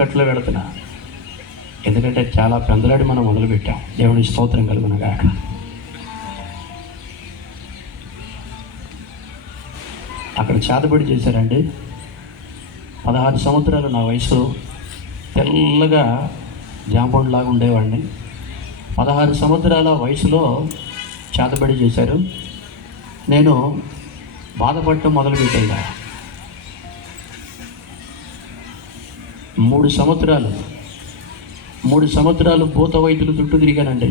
కట్లో పెడుతున్నా. ఎందుకంటే చాలా పెందలాడి మనం మొదలుపెట్టాం. దేవుని స్తోత్రం కలుగునగాక. అక్కడ చేతబడి చేశారండి. పదహారు సంవత్సరాలు నా వయసు. తెల్లగా జాంపండులాగా ఉండేవాడిని. పదహారు సంవత్సరాల వయసులో చేతబడి చేశారు. నేను బాధపడటం మొదలుపెట్టేదా? మూడు సంవత్సరాలు మూడు సంవత్సరాలు భూత వైద్యులు చుట్టూ తిరిగానండి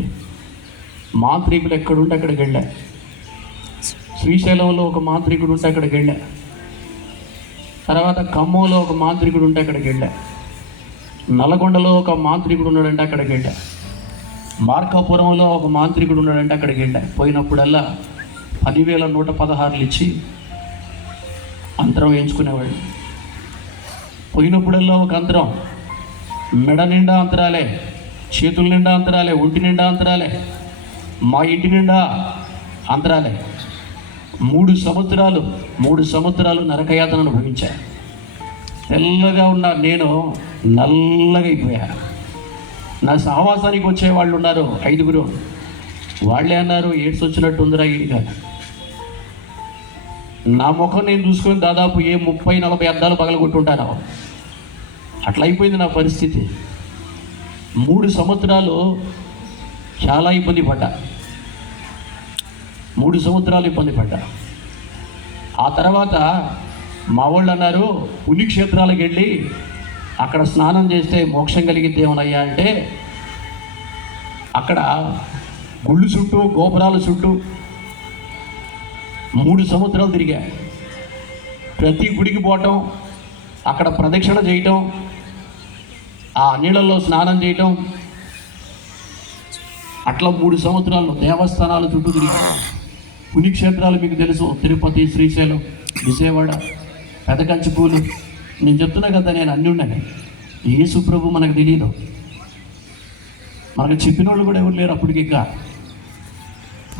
మాంత్రికులు ఎక్కడుంటే అక్కడికి వెళ్ళా శ్రీశైలంలో ఒక మాంత్రికుడు ఉంటే అక్కడికి వెళ్ళా తర్వాత ఖమ్మంలో ఒక మాంత్రికుడు ఉంటే అక్కడికి వెళ్ళా నల్గొండలో ఒక మాంత్రికుడు ఉన్నాడంటే అక్కడికి వెళ్ళా మార్కాపురంలో ఒక మాంత్రికుడు ఉన్నాడంటే అక్కడికి వెళ్ళా పోయినప్పుడల్లా పదివేల నూట పదహారులు ఇచ్చి అంతరం వేయించుకునేవాడు పోయినప్పుడల్లా ఒక అంతరం. మెడ నిండా అంతరాలే చేతుల నిండా అంతరాలే ఒంటి నిండా అంతరాలే మా ఇంటి నిండా అంతరాలే. మూడు సంవత్సరాలు మూడు సంవత్సరాలు నరకయాతను అనుభవించా. తెల్లగా ఉన్న నేను నల్లగా అయిపోయా. నా సహవాసానికి వచ్చే వాళ్ళు ఉన్నారు ఐదుగురు. వాళ్ళే అన్నారు ఏడ్స్ వచ్చినట్టు ఉందిరా ఈడిగా నా ముఖం నేను చూసుకొని దాదాపు ఏ ముప్పై నలభై అద్దాలు పగలగొట్టుంటాను. అట్లా అయిపోయింది నా పరిస్థితి. మూడు సంవత్సరాలు చాలా ఇబ్బంది పడ్డా. మూడు సంవత్సరాలు ఇబ్బంది పడ్డా. ఆ తర్వాత మా వాళ్ళు అన్నారు పుణ్యక్షేత్రాలకు వెళ్ళి అక్కడ స్నానం చేస్తే మోక్షం కలిగితే ఏమనయ్యా అంటే అక్కడ గుళ్ళు చుట్టూ గోపురాల చుట్టూ మూడు సంవత్సరాలు తిరిగా ప్రతి గుడికి పోవటం అక్కడ ప్రదక్షిణ చేయటం ఆ నీళ్ళల్లో స్నానం చేయటం అట్లా మూడు సంవత్సరాలు దేవస్థానాల చుట్టూ తిరిగి పుణ్యక్షేత్రాలు మీకు తెలుసు తిరుపతి శ్రీశైలం విజయవాడ పెదకంచిపూలు. నేను చెప్తున్నా కదా నేను అన్నీ ఉన్నాను యేసు ప్రభు మనకు తెలియదు మనకు చెప్పిన వాళ్ళు కూడా ఎవరు లేరు అప్పటికి ఇంకా.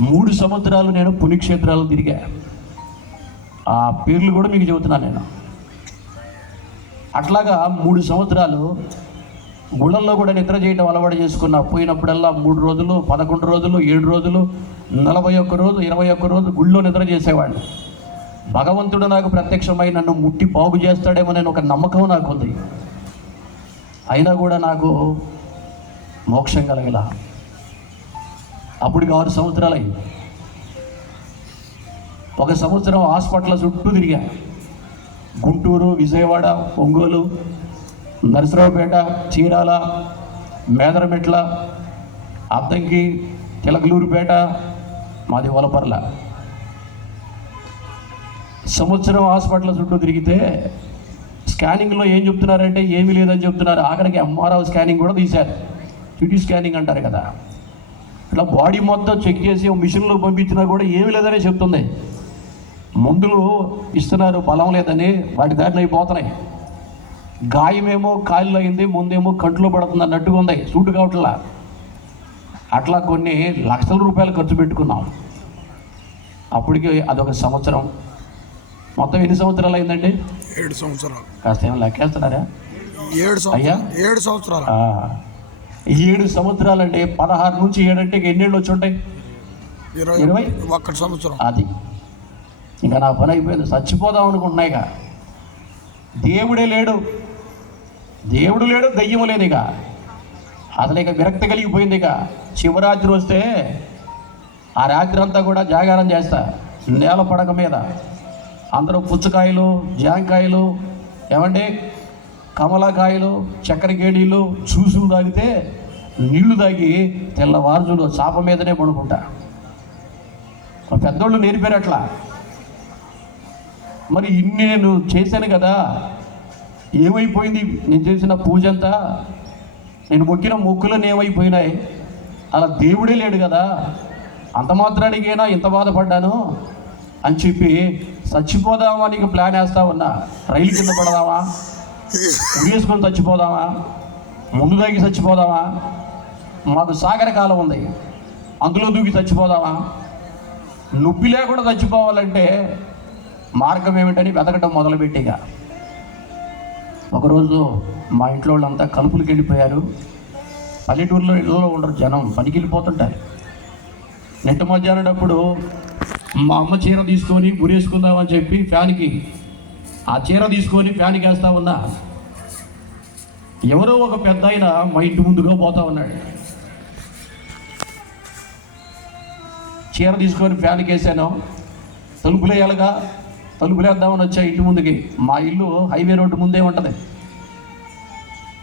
మూడు సంవత్సరాలు నేను పుణ్యక్షేత్రాలు తిరిగా. ఆ పేర్లు కూడా మీకు చెబుతున్నాను నేను. అట్లాగా మూడు సంవత్సరాలు గుళ్ళల్లో కూడా నిద్ర చేయడం అలవాటు చేసుకున్న. పోయినప్పుడల్లా మూడు రోజులు పదకొండు రోజులు ఏడు రోజులు నలభై ఒక్క రోజు ఇరవై ఒక్క రోజు గుళ్ళో నిద్ర చేసేవాడిని. భగవంతుడు నాకు ప్రత్యక్షమై నన్ను ముట్టి బాగు చేస్తాడేమో నేను ఒక నమ్మకం నాకు ఉంది అయినా కూడా నాకు మోక్షం కలగల. అప్పటికి ఆరు సంవత్సరాలు అయ్యి. ఒక సంవత్సరం హాస్పిటల్ చుట్టూ తిరిగా. గుంటూరు విజయవాడ ఒంగోలు నరసరావుపేట చీరాల మేదరమెట్ల అద్దంకి తిలకలూరుపేట మాది వలపర్ల. సంవత్సరం హాస్పిటల్ చుట్టూ తిరిగితే స్కానింగ్లో ఏం చెప్తున్నారంటే ఏమీ లేదని చెప్తున్నారు. ఆఖరికి ఎంఆర్ఐ స్కానింగ్ కూడా తీశారు. సిటీ స్కానింగ్ అంటారు కదా. ఇట్లా బాడీ మొత్తం చెక్ చేసి మిషన్లో పంపించినా కూడా ఏమీ లేదనే చెప్తుంది. మందులు ఇస్తున్నారు బలం లేదని వాటి దారిలో అయిపోతున్నాయి. గాయమేమో కాలిలో అయింది ముందేమో కంట్లో పడుతుంది అన్నట్టుగా ఉంది సూటు కావట్లా. అట్లా కొన్ని లక్షల రూపాయలు ఖర్చు పెట్టుకున్నాం. అప్పటికి అదొక సంవత్సరం. మొత్తం ఎన్ని సంవత్సరాలు అయిందండి? ఏడు సంవత్సరాలు. కాస్త ఏమైనా లెక్కేస్తున్నారా? ఏడు అయ్యా? సంవత్సరాలు ఏడు సంవత్సరాలు. ఏడు సంవత్సరాలు అంటే పదహారు నుంచి ఏడంటే ఎన్నేళ్ళు వచ్చి ఉంటాయి? ఇరవై? ఒక్కటి సంవత్సరం. అది. ఇంకా నా పని అయిపోయింది. చచ్చిపోదాం అనుకుంటున్నాయిక దేవుడే లేడు. దేవుడు లేడు దయ్యము లేదు ఇక. అసలు ఇక విరక్తి కలిగిపోయింది ఇక. శివరాత్రి వస్తే ఆ రాత్రి అంతా కూడా జాగారం చేస్తా. నేల పడక మీద. అందరూ పుచ్చకాయలు జాంకాయలు ఏమండి? కమలకాయలు చక్కెర చూసులు తాగితే నీళ్ళు తాగి తెల్లవారుజులు చాప మీదనే పడుకుంటా. మా పెద్దోళ్ళు నేర్పారు అట్లా మరి ఇన్ని నేను చేశాను కదా ఏమైపోయింది? నేను చేసిన పూజ అంతా నేను మొక్కిన మొక్కులను ఏమైపోయినాయి? అలా దేవుడే లేడు కదా అంత మాత్రానికైనా ఇంత బాధపడ్డాను అని చెప్పి చచ్చిపోదామా నీకు ప్లాన్ వేస్తా ఉన్నా. రైలు కింద పడదామా? ఉరేసుకొని చచ్చిపోదామా? ముందు దాగి చచ్చిపోదామా? మాకు సాగర కాలం ఉంది. అందులో దూకి చచ్చిపోదామా? నొప్పి లేకుండా చచ్చిపోవాలంటే మార్గం ఏమిటని వెతకటం మొదలుపెట్టిగా. ఒకరోజు మా ఇంట్లో వాళ్ళంతా కలుపులకు వెళ్ళిపోయారు. పల్లెటూరులో ఇళ్ళలో ఉండరు జనం పనికి వెళ్ళిపోతుంటారు నెట్ట మధ్యాహ్నప్పుడు మా అమ్మ చీర తీసుకొని గురేసుకుందామని చెప్పి ఫ్యాన్కి ఆ చీర తీసుకొని ఫ్యాన్కి వేస్తా ఉన్నా ఎవరో ఒక పెద్ద ఆయన మా ఇంటి ముందుగా పోతా ఉన్నాడు. చీర తీసుకొని ఫ్యాన్కి వేసాను తలుపులు వేయాలిగా తలుపులు వేద్దామని వచ్చా ఇంటి ముందుకి. మా ఇల్లు హైవే రోడ్డు ముందే ఉంటుంది.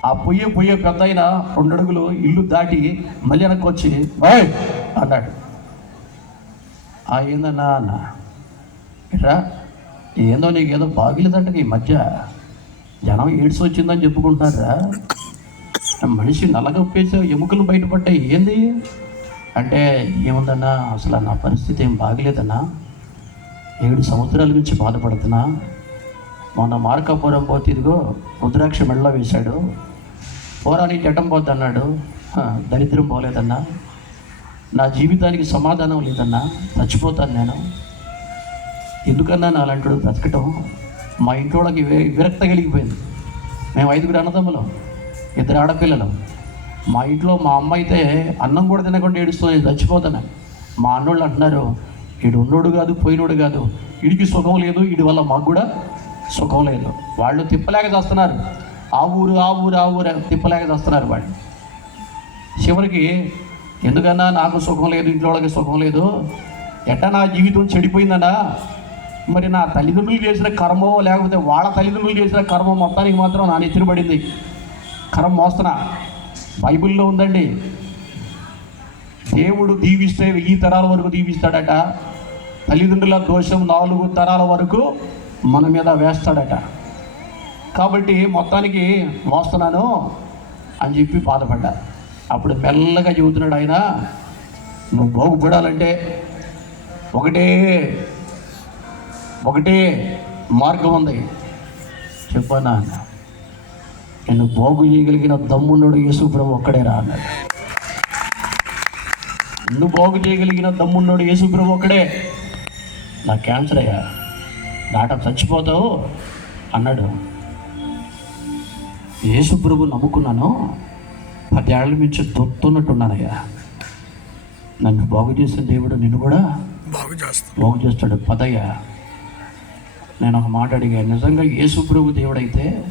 ఆ పొయ్యే పొయ్యే పెద్ద ఆయన రెండు అడుగులు ఇల్లు దాటి మళ్ళీ వెనక్కి వచ్చి అన్నాడు. ఆ ఏందన్నా అన్న. ఇట్రా ఏందో నీకు ఏదో బాగిలేదంట ఈ మధ్య. జనం ఏడ్స్ వచ్చిందని చెప్పుకుంటున్నారా? మనిషి నల్లగొప్పేసి ఎముకలు బయటపడ్డాయి. ఏంది? అంటే ఏముందన్నా అసలు నా పరిస్థితి ఏం బాగలేదన్నా? ఏడు సంవత్సరాల నుంచి బాధపడుతున్నా. మొన్న మార్కాపురం పోతే ఇదిగో రుద్రాక్ష మెళ్ళ వేశాడు. పోరానికి నీకు పోద్ది అన్నాడు దరిద్రం పోలేదన్నా. నా జీవితానికి సమాధానం లేదన్నా. చచ్చిపోతాను నేను. ఎందుకన్నా నా అలాంటి బ్రతకటం మా ఇంట్లో వాళ్ళకి విరక్త కలిగిపోయింది. మేము ఐదుగురు అన్నదమ్ములం ఇద్దరు ఆడపిల్లలు. మా ఇంట్లో మా అమ్మ అయితే అన్నం కూడా తినకుండా ఏడుస్తుంది చచ్చిపోతాను. మా అన్నోళ్ళు అంటున్నారు వీడు ఉన్నోడు కాదు పోయినోడు కాదు. ఇడికి సుఖం లేదు వీడి వల్ల మాకు కూడా సుఖం లేదు. వాళ్ళు తిప్పలేక చేస్తున్నారు. ఆ ఊరు ఆ ఊరు ఆ ఊరు తిప్పలేక చేస్తున్నారు వాళ్ళు. చివరికి ఎందుకన్నా నాకు సుఖం లేదు ఇంట్లో వాళ్ళకి సుఖం లేదు? ఎట్టా నా జీవితం చెడిపోయిందన్నా? మరి నా తల్లిదండ్రులు చేసిన కర్మో లేకపోతే వాళ్ళ తల్లిదండ్రులు చేసిన కర్మ మొత్తానికి మాత్రం నా నెత్తిన పడింది. కర్మ మోస్తున్నా. బైబిల్లో ఉందండి. దేవుడు దీవిస్తే వెయ్యి తరాల వరకు దీవిస్తాడట. తల్లిదండ్రుల దోషం నాలుగు తరాల వరకు మన మీద వేస్తాడట. కాబట్టి మొత్తానికి మోస్తున్నాను అని చెప్పి బాధపడ్డా. అప్పుడు మెల్లగా చెబుతున్నాడు ఆయన నువ్వు బాగుపడాలంటే ఒకటే ఒకటే మార్గం ఉంది. చెప్పన్నా అన్న నేను బాగు చేయగలిగిన దమ్మున్నాడు యేసుప్రభు ఒక్కడేరా అన్నాడు. నిన్ను బాగు చేయగలిగిన దమ్మున్నాడు యేసుప్రభు ఒక్కడే. నా క్యాన్సర్ అయ్యా. దాట చచ్చిపోతావు అన్నాడు. యేసుప్రభు నమ్ముకున్నాను. పదేళ్ళ నుంచి దొత్తున్నట్టున్నానయ్యా. నన్ను బాగు చేసిన దేవుడు నిన్ను కూడా బాగు చేస్తాం బాగు చేస్తాడు. పదయ్య. నేను ఒక మాట అడిగా నిజంగా యేసుప్రభు దేవుడైతే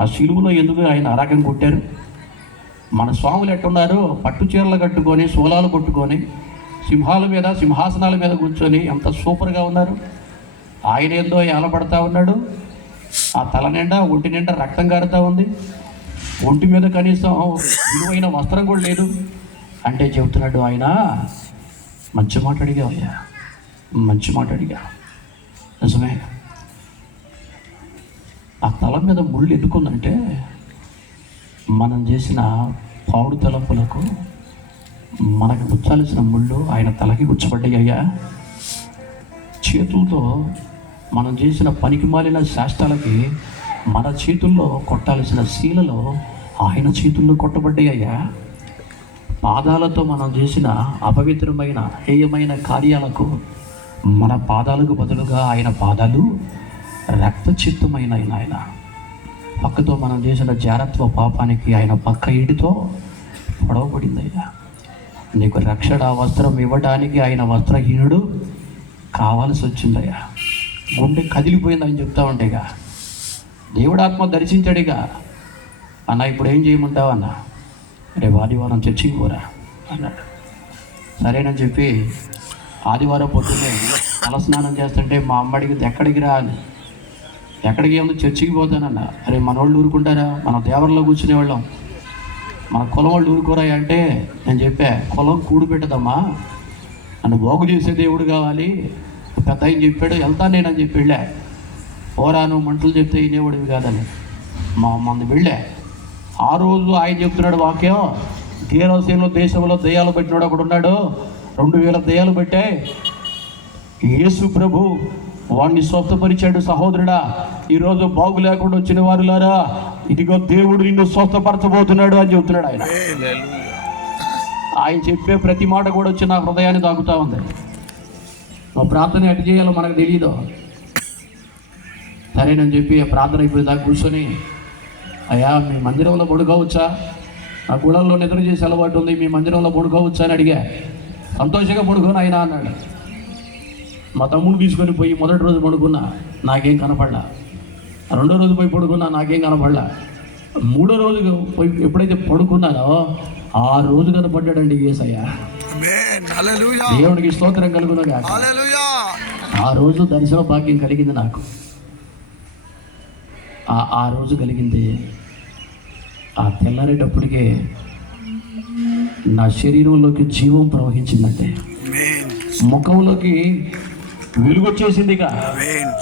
ఆ శిలువులో ఎందుకు ఆయన అరాకం కొట్టారు? మన స్వాములు ఎట్టున్నారు పట్టు చీరలు కట్టుకొని సోలాలు కొట్టుకొని సింహాల మీద సింహాసనాల మీద కూర్చొని ఎంత సూపర్గా ఉన్నారు. ఆయన ఏందో ఏలబడతా ఉన్నాడు. ఆ తల నిండా ఒంటి నిండా రక్తం కారుతూ ఉంది. ఒంటి మీద కనీసం విలువైన వస్త్రం కూడా లేదు. అంటే చెబుతున్నాడు ఆయన మంచి మాట అడిగా అయ్యా మంచి మాట అడిగా. నిజమే. ఆ తల మీద ముళ్ళు ఎందుకుందంటే మనం చేసిన పావుడు తలంపులకు మనకు గుచ్చాల్సిన ముళ్ళు ఆయన తలకి గుచ్చబడ్డాయి అయ్యా. చేతులతో మనం చేసిన పనికి మాలిన శాస్త్రాలకి మన చేతుల్లో కొట్టాల్సిన శీలలో ఆయన చేతుల్లో కొట్టబడ్డాయి అయ్యా. పాదాలతో మనం చేసిన అపవిత్రమైన హేయమైన కార్యాలకు మన పాదాలకు బదులుగా ఆయన పాదాలు రక్తచిత్తమైన ఆయన పక్కతో మనం చేసిన జారత్వ పాపానికి ఆయన పక్క ఇడితో పొడవబడిందయ్యా. నీకు రక్షణ వస్త్రం ఇవ్వడానికి ఆయన వస్త్రహీనుడు కావాల్సి వచ్చిందయ్యా. గుండె కదిలిపోయింది అని చెప్తా ఉంటేగా. దేవుడాత్మ దర్శించాడుగా. అన్న ఇప్పుడు ఏం చేయమంటావు అన్న? రేపు ఆదివారం చర్చికి పోరా అన్నాడు. సరేనని చెప్పి ఆదివారం పొద్దున్నే తలస్నానం చేస్తుంటే మా అమ్మడికి ఎక్కడికి రా? అని. ఎక్కడికి? ఏముంది? చర్చికి పోతానన్న. అరే మన వాళ్ళు ఊరుకుంటారా? మన దేవర్లో కూర్చునే వాళ్ళం. మన కులం వాళ్ళు ఊరుకోరా అంటే? నేను చెప్పా కులం కూడు పెట్టదమ్మా. నన్ను బాగు చేసే దేవుడు కావాలి. పెద్ద ఆయన చెప్పాడు వెళ్తాను నేను అని చెప్పి వెళ్ళా. పోరా నువ్వు మంటలు చెప్తే వినేవాడివి కాదని. మా మంది వెళ్ళా. ఆ రోజు ఆయన చెప్తున్నాడు వాక్యం దేవసేనలో దేశంలో దయ్యాలు పెట్టినాడు ఒకడు ఉన్నాడు రెండు వేల దయాలు పెట్టాయి యేసు ప్రభు వాణ్ణి స్వస్థపరిచాడు సహోదరుడా. ఈరోజు బాగు లేకుండా వచ్చిన వారులారా ఇదిగో దేవుడు నిన్ను స్వస్థపరచబోతున్నాడు అని చెబుతున్నాడు ఆయన. ఆయన చెప్పే ప్రతి మాట కూడా వచ్చి నా హృదయాన్ని తాగుతూ ఉంది. మా ప్రార్థన ఎటు చేయాలో మనకు తెలియదు సరేనని చెప్పి ఆ ప్రార్థన ఇప్పుడు దాకా కూర్చొని అయ్యా మీ మందిరంలో పడుకోవచ్చా? ఆ గుళ్ళల్లో నిద్ర చేసే అలవాటు ఉంది మీ మందిరంలో పడుకోవచ్చా అని అడిగా. సంతోషంగా పడుకోను ఆయన అన్నాడు. మా తమ్ముడు తీసుకొని పోయి మొదటి రోజు పడుకున్నా నాకేం కనపడలా. రెండో రోజు పోయి పడుకున్నా నాకేం కనపడలా. మూడో రోజు పోయి ఎప్పుడైతే పడుకున్నానో ఆ రోజు కనపడ్డాడండి ఏసయ్య. దేవునికి స్తోత్రం కలుగునగా ఆ రోజు దర్శన భాగ్యం కలిగింది నాకు. ఆ ఆ రోజు కలిగింది. ఆ తెల్లారేటప్పటికే నా శరీరంలోకి జీవం ప్రవహించిందంటే. ముఖంలోకి వెలుగు వచ్చేసింది ఇక ఆమేన్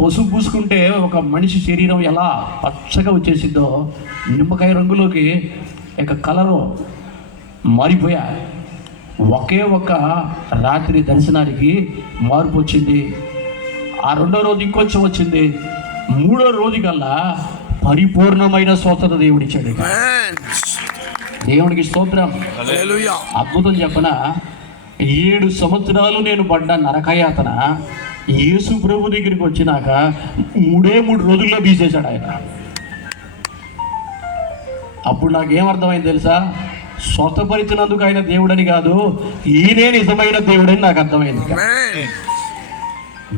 పసుపు పూసుకుంటే ఒక మనిషి శరీరం ఎలా పచ్చగా వచ్చేసిందో నిమ్మకాయ రంగులోకి ఇక కలరు మారిపోయా. ఒకే ఒక్క రాత్రి దర్శనానికి మార్పు వచ్చింది. ఆ రెండో రోజు ఇంకొంచెం వచ్చింది. మూడో రోజు కల్లా పరిపూర్ణమైన స్వస్థత దేవుడిచ్చాడు దేవునికి స్తోత్రం. అద్భుతం చెప్పన? ఏడు సంవత్సరాలు నేను పడ్డ నరకయాతన యేసు ప్రభు దగ్గరికి వచ్చినాక మూడే మూడు రోజుల్లో తీసేశాడు ఆయన. అప్పుడు నాకేం అర్థమైంది తెలుసా? స్వస్థపరిచినందుకు ఆయన దేవుడని కాదు ఈయనే నిజమైన దేవుడని నాకు అర్థమైంది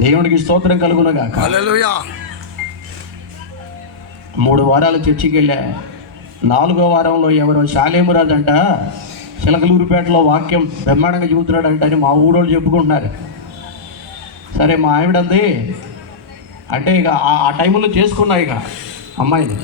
దేవునికి స్తోత్రం హల్లెలూయా. మూడు వారాలు చర్చికి వెళ్ళా. నాలుగో వారంలో ఎవరో శాలేమురాజంట చిలకలూరుపేటలో వాక్యం బ్రహ్మాండంగా చెబుతున్నాడంట అని మా ఊరోళ్ళు చెప్పుకుంటున్నారు. సరే మా ఆవిడ అంది అంటే ఇక ఆ- ఆ టైంలో చేసుకున్నా ఇక అమ్మాయిని.